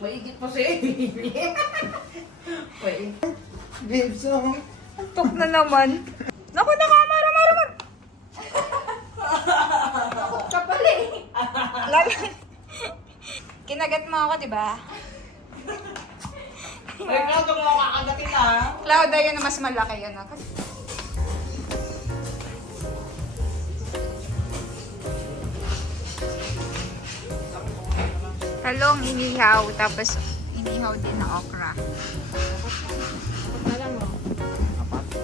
Maigit po si Amy. Babes, oh. Antok na naman. Naku, nakamara-mara. Takot ka pala eh. Kinagat mo ako, di ba? Ikaw kung makakagatin ha. Cloud, ayun na mas malaki yun. Talong inihaw, tapos inihaw din na okra.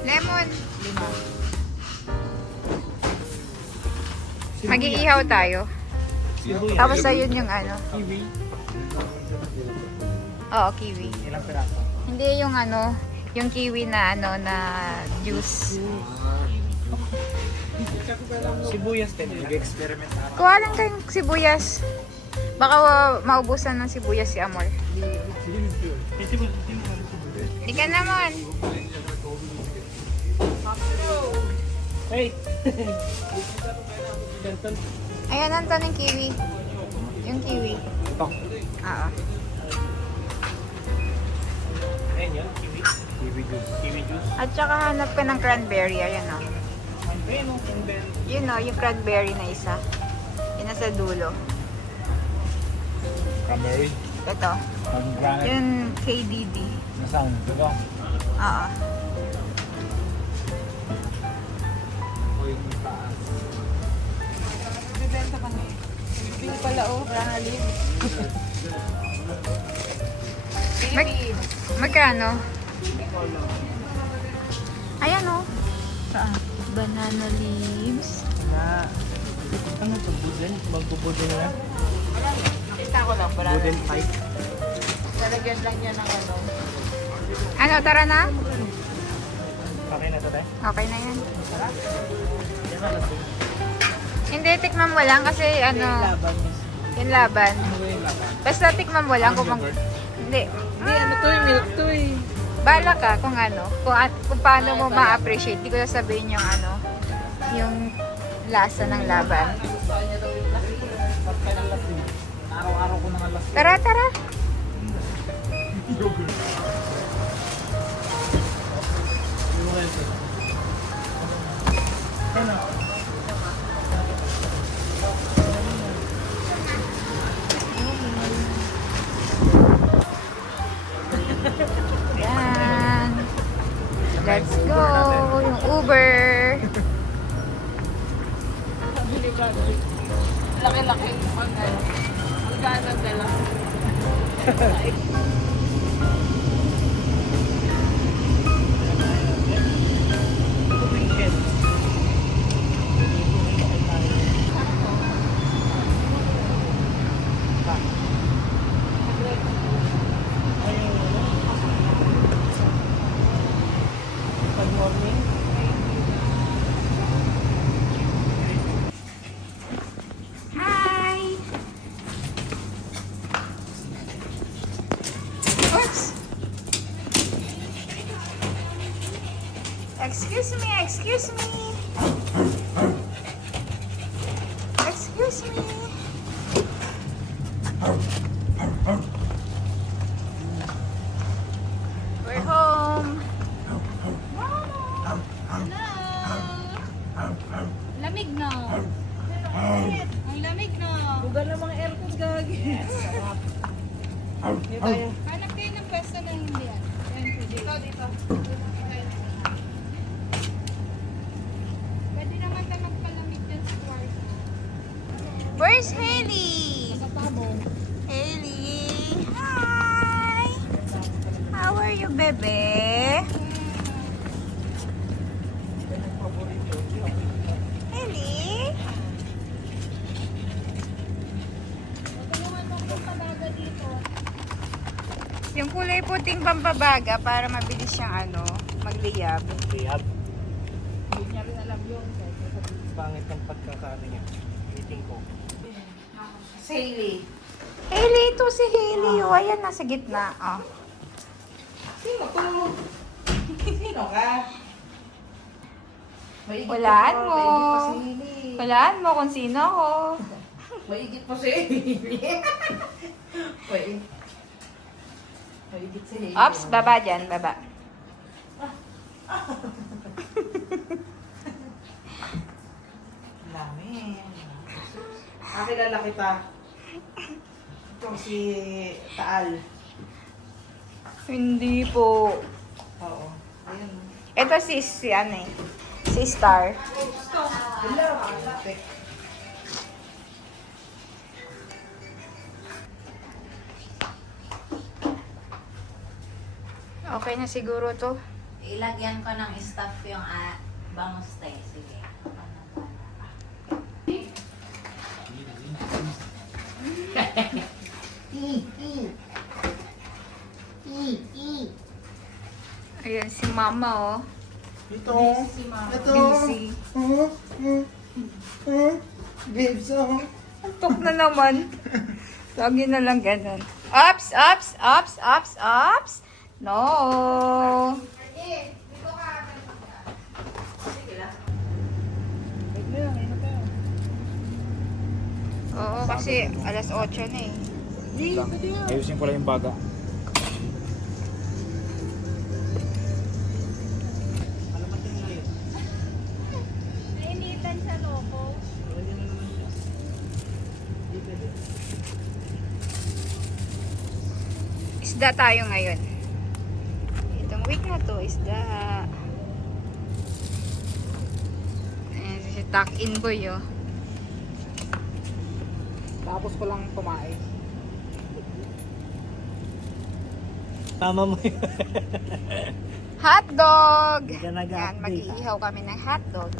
Lemon. Mag-iihaw tayo. Tapos ayun yung ano. Kiwi. Oo, kiwi. Ilang piraso? Hindi yung ano, yung kiwi na ano na juice. Sibuyas din. Nag-experiment ako. Kuha lang kayong sibuyas. Baka maubusan ng sibuyas si Amor. Hindi ka naman. Hey! Ayan, Anton, yung kiwi. Yung kiwi. Ito. Oo. Ayan yun, kiwi. Kiwi juice. Kiwi juice. At saka hanap ka ng cranberry. Ayan o. Ayan o, cranberry. Yun o, yung cranberry na isa. Yun nasa dulo. Cranberry. Ito. Pag-granite. Yung KDD. Nasaan? Diba? Oo. Bibenta ka na eh. Hindi pala oh, Ranalyn. Magkano? Ayan o. Saan? Banana leaves. Na, ano ito? Buden? Magbubuden na? Nakita ko lang, wala Buden na. pipe. Lalagyan lang niya ng ano. Ano, tara na? Okay na ito tayo? Okay na yan. Yan na lasing. Hindi, tikman mo lang kasi ano, Laban miss. yung laban. Ano ba yung laban? Basta tikman mo lang kung Hindi. Hindi, ano to eh, milk to eh. Bala ka kung ano, kung paano mo ma-appreciate. Di ko sasabihin yung ano, yung lasa ng laban. Gusto niya daw yung lasing. Pagka ng lasing. Araw-araw ko nang lasing. Tara, tara. Ano? Yan. Let's go. Yung Uber. Laki-laki yung pagkano. Magkano dala? Good morning. Hi. Oops. Excuse me, excuse me. Excuse me. We're home. Lamig na. Ang lamig na. Bugal ng mga aircon gagi. Hindi tayo. Hanap kayo ng pwesto na hindi yan. Dito, dito. Pwede naman tayo magpalamig dyan sa kwarto. Where's Hailey? Hailey! Hi! How are you, bebe? Hailey? Yung kulay puting pampabaga para mabilis siyang ano, magliyab. Rehab. Hindi niya rin alam yun. Pangit ng pagkakaano niya. Meeting ko. Hailey. Hailey, ito si Hailey. Oh, ayan, nasa gitna. Oh. Sino to? Sino ka? Maigit Walaan pa, mo. maigit pa si Hili. Walaan mo kung sino ako. Maigit pa si Hili. Maigit si Hili. Ops, baba dyan, baba. Dami. Kilala kita. Ito si Taal. Hindi po. Oo. Ayun. Ito si ano eh. Si Star. Hello. Ate. Okay na siguro to. Ilagyan ko ng stuff yung bangus tayo. Sige. Ayan si mama oh. Ito. Ito. Busy. Babes, oh. Antok na naman. Lagi na lang ganun. Ups, ups, ups, ups, ups. No. Oo, kasi alas 8 na eh. lang. Ayusin ko lang yung baga. Nainitan sa loko. Isda tayo ngayon. Itong week na to, isda. Ayan, si tuck-in boy oh. Tapos ko lang kumain. Tama mo yun. Hotdog! Hindi ka nag-update, Yan, mag-iihaw kami ng hotdog.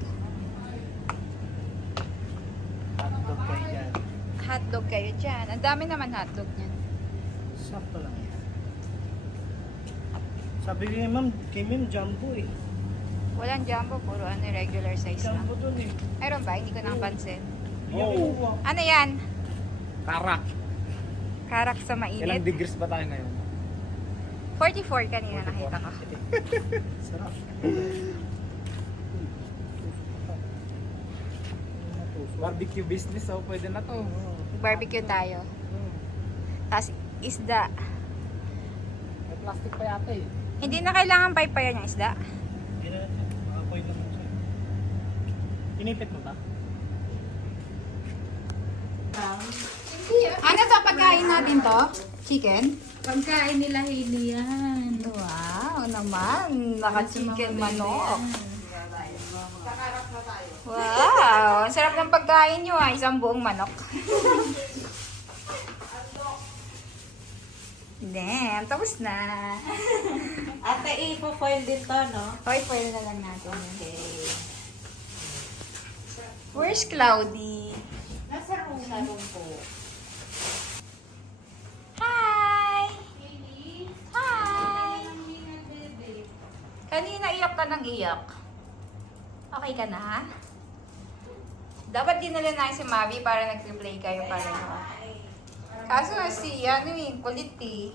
Hotdog kayo dyan. Hotdog kayo dyan. Ang dami naman hotdog niyan. Sakto lang yan. Sabi ko kay Ma'am, jumbo eh. Walang jumbo, puro ano, regular size lang. Jumbo dun eh. Meron ba? Hindi ko napansin. Oh. Ano yan? Karak. Karak sa Ilang mainit? degrees ba tayo ngayon? 44 kanina nakita ko. Sarap. Barbecue business, oh, pwede na to. Barbecue tayo. Tapos isda. May plastic pa yata eh. Hindi na kailangan paypayan yung isda. Hindi na siya. Makapoy naman siya. Inipit mo ba? Ano to pagkain natin to? Chicken? Pagkain nila Hailey yan. Wow, naman. Naka-chicken manok. Wow, ang sarap ng pagkain nyo ah. Isang buong manok. Damn, tapos na. Ate, ipo-foil din to, no? Foil na lang natin. Okay. Where's Cloudy? Nasa room. Sa room po. Hi! Hi! Kanina iyak ka ng iyak. Okay ka na? Dapat dinala na si Mavi para nag-replay kayo pareho. Kaso si ano eh, kulit eh.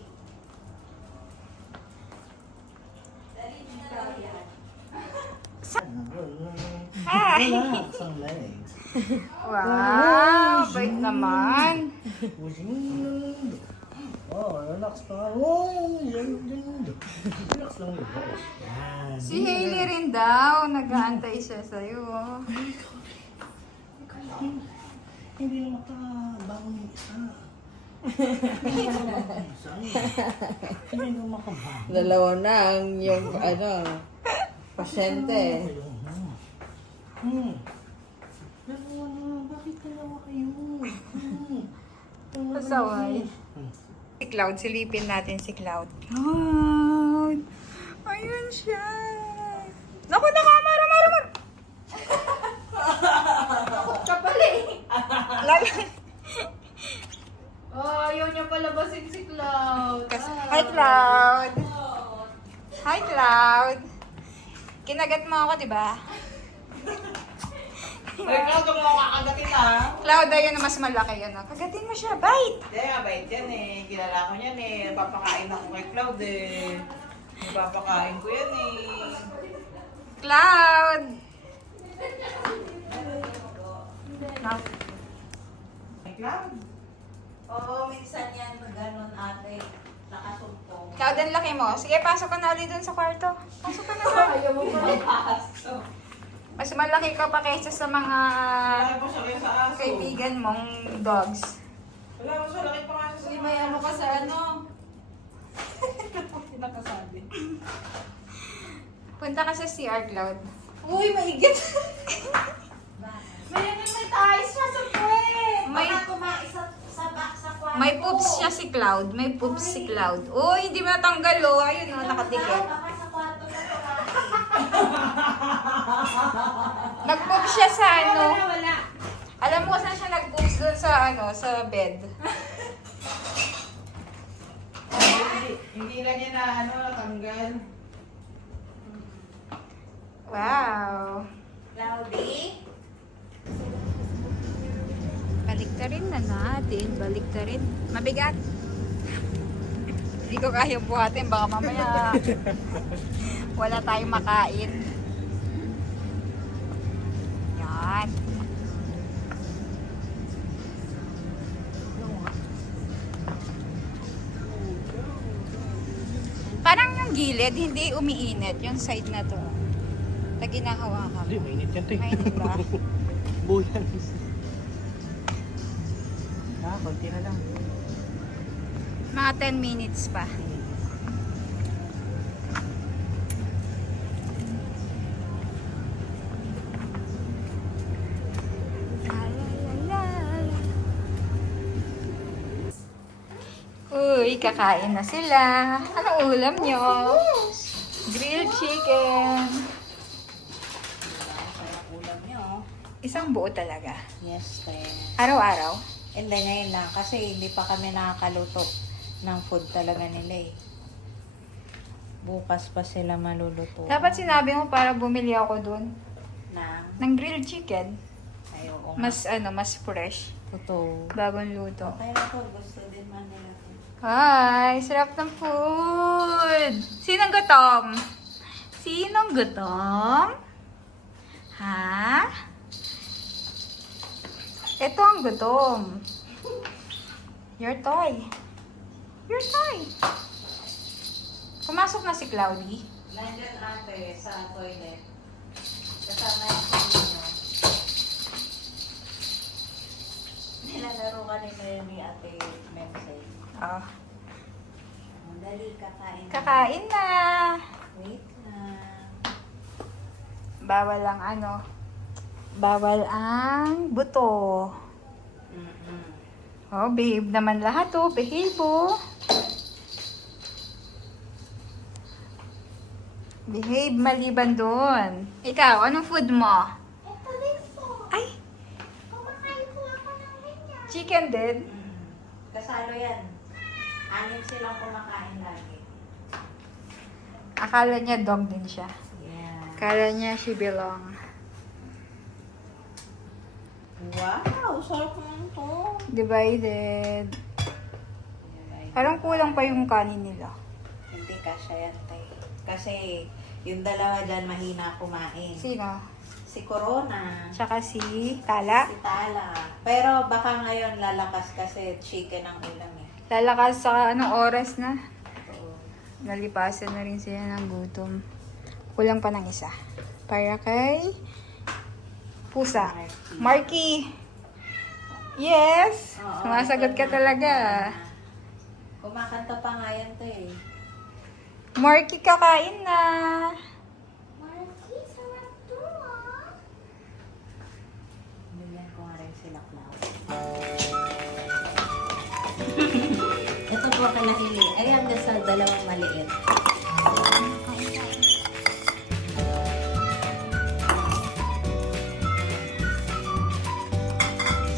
Hi! Relax ang legs. Wow! Bait naman. Oh, relax pa. Oh, yan. Relax lang mo. Yan. Si Hailey rin daw. Nag-aantay siya sa'yo. Hindi na makabangon yung isa. Hindi na makabangon. Dalawa na ang yung pasyente. Dalawa na. Bakit dalawa kayo? Pasaway. Si Cloud, silipin natin si Cloud. Cloud! Ayun siya! Naku, nakamara, mara! Kapali! Oh, ayaw niya palabasin si Cloud. Hi, Cloud! Hi, Cloud! Kinagat mo ako, di ba? Ikaw kung mo kakagatin ha? Cloud, ayun na mas malaki yun. Oh. Kagatin mo siya, bite! Hindi, mabait yan eh. Kilala ko yan eh. Napapakain ako kay Cloud eh. Napapakain ko yan eh. Cloud! Now, Oo, minsan yan, ganun ate. Nakasumpong. Cloud, ang laki mo. Sige, pasok ka na ulit dun sa kwarto. Pasok ka na ba? Ayaw mo pa. Mas malaki ka pa kaysa sa mga kaibigan mong dogs. Wala, mas malaki pa nga siya sa Uy, may ano ka sa ano? nakasabi. Punta ka sa CR, Cloud. Uy, maigit. may tayo siya sa puwet. May- Baka kumain sa kwarto. May poops siya si Cloud. May poops si Cloud. Uy, hindi matanggal oh. Ayun oh, nakadikit. Baka sa kwarto na kumain. Nag-poop siya sa ano. Wala. Alam mo saan siya nag-poops doon sa ano, sa bed. Hindi lang yan na natanggal. Wow. Cloudy? Baliktarin na natin. Baliktarin. Mabigat. Hindi ko kaya buhatin. Baka mamaya wala tayong makain. Yan. Parang yung gilid, hindi umiinit. Yung side na to. Na ginahawakan. Hindi, mainit yan to eh. Mainit ba? Buyan. Konti na lang. Mga 10 minutes pa. Uy, kakain na sila. Anong ulam nyo? Grilled chicken. Ulam niyo. Isang buo talaga. Yes, te. Araw-araw. Hindi, ngayon lang. Kasi hindi pa kami nakakaluto ng food talaga nila eh. Bukas pa sila maluluto. Dapat sinabi mo para bumili ako dun Na, ng grilled chicken. ayaw ko. Mas fresh. Totoo. Bagong luto. Okay na to. Gusto din man nila to. Hi! Sarap ng food! Sinong gutom? Sinong gutom? Ha? Ito ang gutom. Your toy. Your toy. Pumasok na si Cloudy. Nandyan ate sa toilet. Kasama yung pinyo. Nilalaro ka ni ate Mensay. Oh. Dali, kakain. Kakain na. Wait lang. Bawal ang ano. Bawal ang buto. Mm-mm. Oh, behave naman lahat oh. Behave oh. Behave maliban doon. Ikaw, anong food mo? Ito din po. Ay, Kumakain po ako ng ganyan. chicken din. Kasalo yan. Anim silang kumakain lagi. Akala niya dog din siya. Yeah. Akala niya she belong. Wow, sarap naman to. Divided. Parang kulang pa yung kanin nila. Hindi kasya yan, te. Kasi yung dalawa dyan mahina kumain. Sino? Si Corona. Tsaka si Tala. Si Tala. Pero baka ngayon lalakas kasi chicken ang ulam eh. Lalakas sa anong oras na. Oo. Nalipasan na rin sila ng gutom. Kulang pa ng isa. Para kay Pusa. Marky! Yes! Oo, Sumasagot ka ito na. talaga. Kumakanta pa nga yan, te. Marky, kakain na! Marky, sarap to ah. Bigyan ko nga rin sila Cloud. Ito po ka nahili. Ayan, sa dalawang maliit.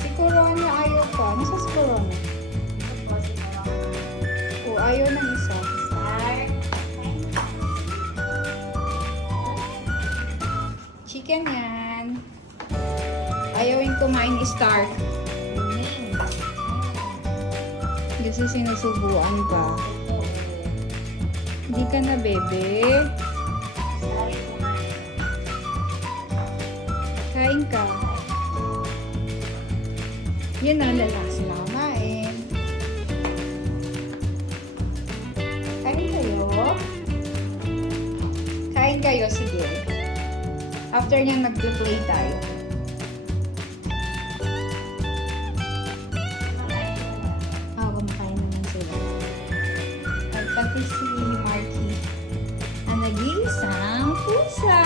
Si Corona ayaw pa. Nasa si Corona? Ito po si Corona. O, ayaw ng isa. Start. Chicken yan. Ayaw yung kumain Stark. Kasi sinusubuan pa. Hindi ka na, bebe. Start kumain. Kain ka. Yun na, relax na kumain. Kain kayo? Kain kayo, sige. After nyan, mag-play tayo. Kumakain naman sila. At pati si Marky ang nag-iisang pusa.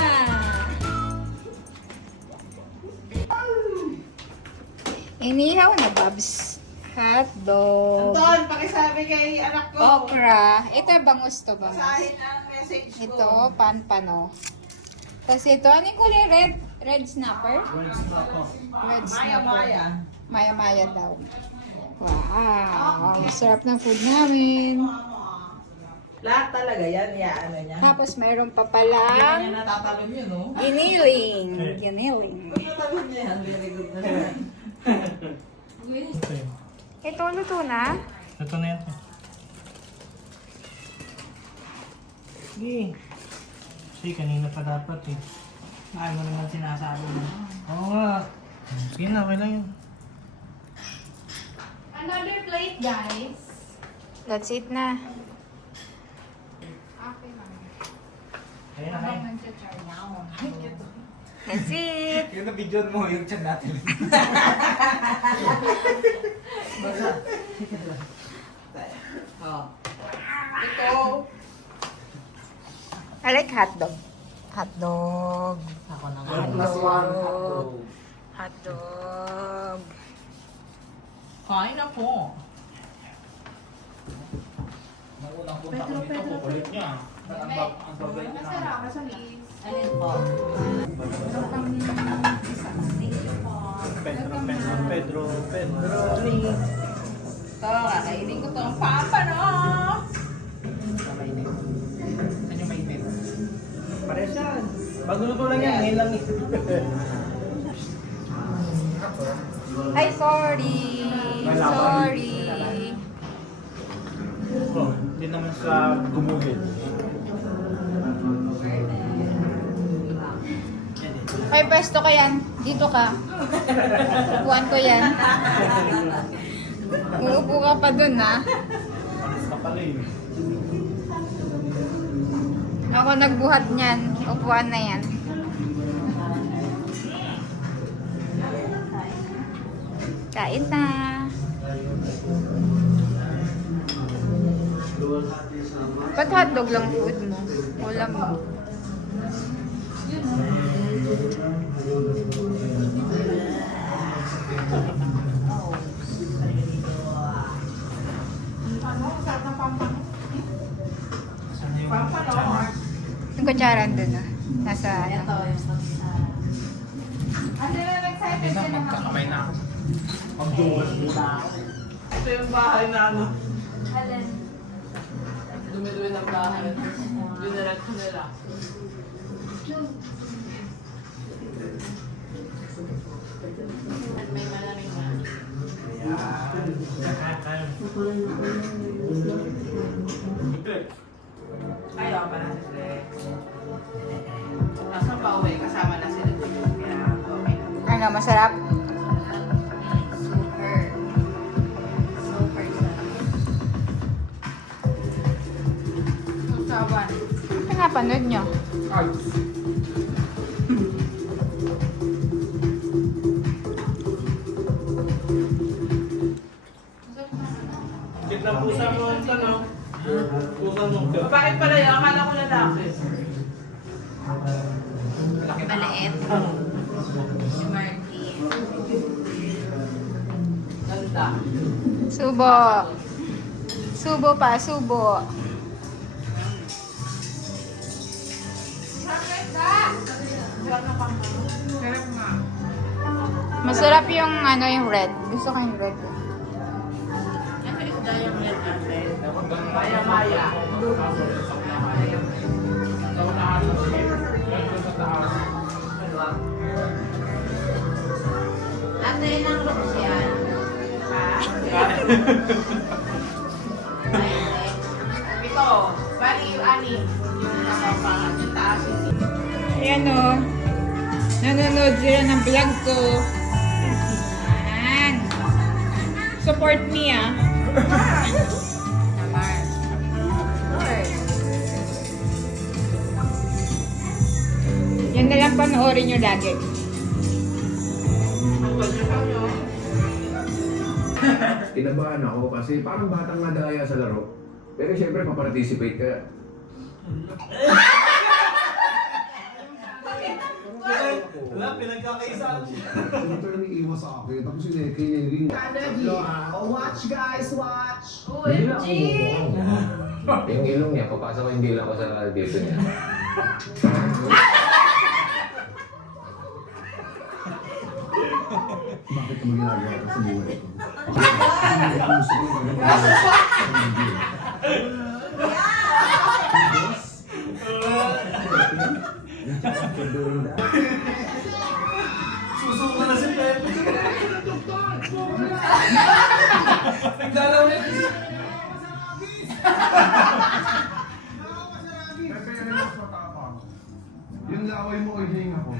Inihaw na, Babs. Hotdog. Anton, pakisabi kay anak ko. Okra. Ito bangus to, bangus. Basahin ang message ko. Ito, panpano. Tapos ito, ano yung kulay? Red? Red snapper? Red snapper. Maya. Maya-maya daw. Wow! Sarap ng food namin. Lahat talaga yan, ano niya. Tapos mayroon pa Yan palang natatalon yun, no? giniling. Giniling. Natalon niya yan, very good na yan. Ito yun. Ito, luto na. Ito na yan. Sige. Kasi kanina pa dapat eh. Ay mo naman sinasabi mo. Oo nga. Sige na, okay lang yun. Another plate, guys. That's it na. Kaya na kayo. That's it. Yung na-video mo, yung chan natin. Oh. Ito. I like hotdog. Hotdog. Ako na nga. Hotdog. Hotdog. Kain na po. Naunang punta ko dito, kukulit niya. Ang babay niya. Alin po? Pedro. Ito, kakainin ko itong pampano. Saan yung mainit? Pares yan. Bago luto lang yan. Ngayon lang eh. Ay, sorry. Sorry. Oh, hindi naman sa gumuhid. May pwesto ka yan. Dito ka. Upuan ko yan. Uupo ka pa dun, ha? Pares ka pala eh. Ako nagbuhat niyan. Upuan na yan. Kain na. Ba't hotdog lang food mo? Ulam mo. Saan yung Yung kutsara dun, ah. Nasa ano. Ito, Ano na excited Hindi na, magkakamay na ako. Mag-duwas muna ako. ito yung bahay na ano. Alin? Dumi-dumi ng bahay. Diniretso nila. At may malamig na. Ayaw pa na si Rex. Nasa pa uwi, kasama na sila. Kaya okay na. Ano, masarap? Super. Super sarap. Usawan. Ano napanood nyo? Cards. Check na pusa mo ang tanong. Pusa mo. Bakit pala yun? Akala ko lalaki. Maliit. Si Marky. Ganda. Subo. Subo pa, subo. Sarap nga. Masarap yung ano yung red. Gusto ko yung red. Ito isda yung red ate. Maya-maya. Ate, nang looks yan. Ha? Ito, bali yung anim. Yung nakapangat, yung taas yung Ayan o. Nanonood sila ng vlog ko. Ayan. Support me ah. Naman. Yan na lang panoorin nyo lagi. Kinabahan ako kasi parang batang nadaya sa laro. Pero siyempre, paparticipate ka. Wala, pinagkakaisa. Ito na iiwas sa akin. Tapos sineke niya yung ring. Watch guys, watch! OMG! Yung ilong niya, papasok ko yung dila ko sa dito niya. Bakit mo ginagawa ito sa buhay ko? Gusto ko yung magagawa. Susuko na si Pepe. Naglalawin. Pepe, ano mas matapang? Yung laway mo o yung hihinga ko?